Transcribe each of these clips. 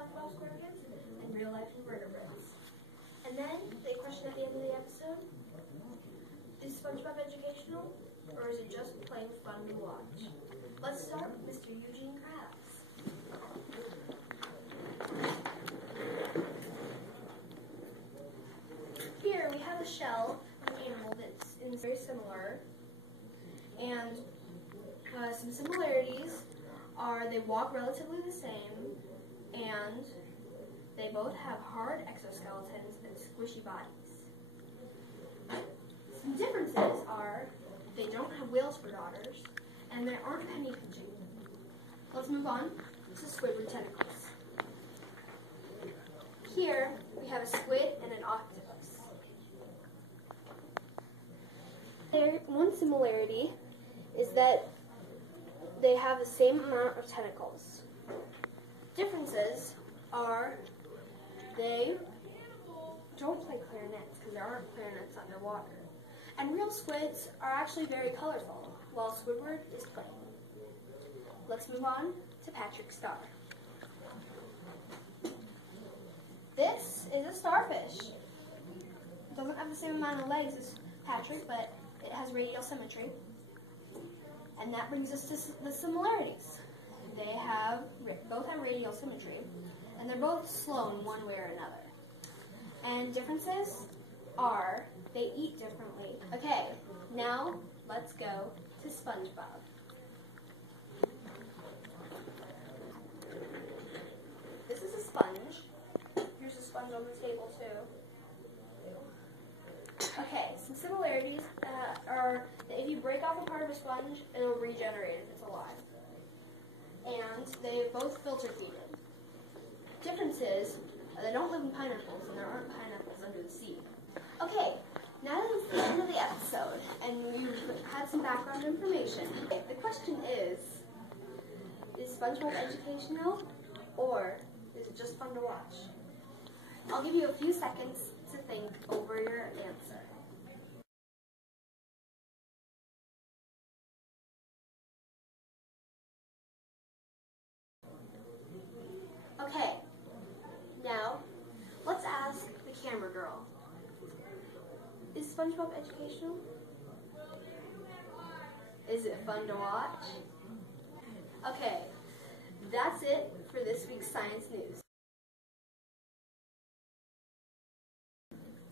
Spongebob SquarePants and real-life invertebrates. And then the question at the end of the episode, is SpongeBob educational, or is it just plain fun to watch? Let's start with Mr. Eugene Krabs. Here we have a shell of an animal that's very similar, and some similarities are they walk relatively the same, and they both have hard exoskeletons and squishy bodies. Some differences are they don't have whales for daughters, and they aren't penny pinching. Let's move on to Squidward tentacles. Here we have a squid and an octopus. One similarity is that they have the same amount of tentacles. Differences are they don't play clarinets because there aren't clarinets underwater. And real squids are actually very colorful, while Squidward is plain. Let's move on to Patrick Star. This is a starfish. It doesn't have the same amount of legs as Patrick, but it has radial symmetry. And that brings us to the similarities. They both have radial symmetry, and they're both slow in one way or another. And differences are they eat differently. Okay, now let's go to SpongeBob. This is a sponge. Here's a sponge on the table too. Okay, some similarities are that if you break off a part of a sponge, it'll regenerate if it's alive. And they both filter feeded. Differences are they don't live in pineapples, and there aren't pineapples under the sea. Okay, now that it's the end of the episode, and we've had some background information, the question is SpongeBob educational, or is it just fun to watch? I'll give you a few seconds to think over your answer. Okay, now let's ask the camera girl. Is SpongeBob educational? Is it fun to watch? Okay, that's it for this week's Science News.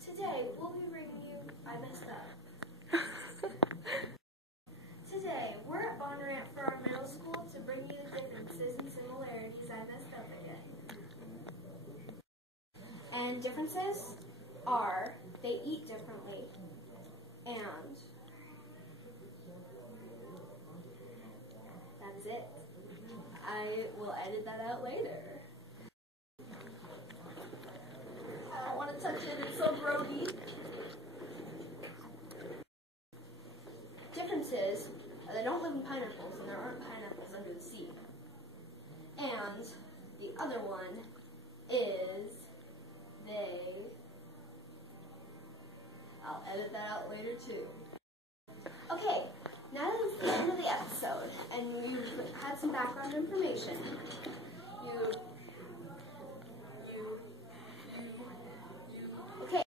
Today, we'll be bringing you I Messed Up. Today, we're at Bonnarant for our middle school to bring you the differences and similarities I messed up again. And differences are they eat differently, and that's it. I will edit that out later. I don't want to touch it, it's so grody. Differences are they don't live in pineapples, and there aren't pineapples under the sea. And the other one is I'll edit that out later too. Okay, now that it's the end of the episode, and we've had some background information,